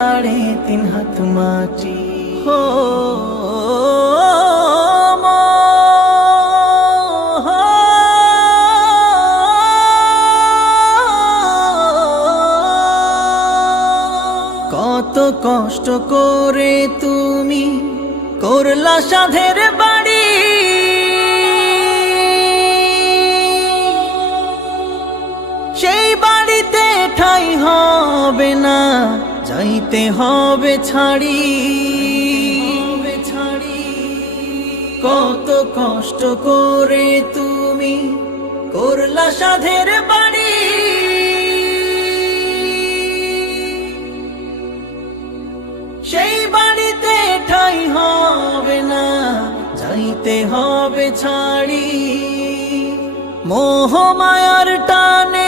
সাড়ে তিন হাত মাটি হো কত কষ্ট করে তুমি করলা সাধের বাড়ি সেই বাড়িতে ঠাই হবে যাইতে হবে ছাড়ি। কত কষ্ট করে তুমি করলা সাধের বাড়ি সেই বাড়িতে ঠাই হবে না, যাইতে হবে ছাড়ি। মোহ মায়ার টানে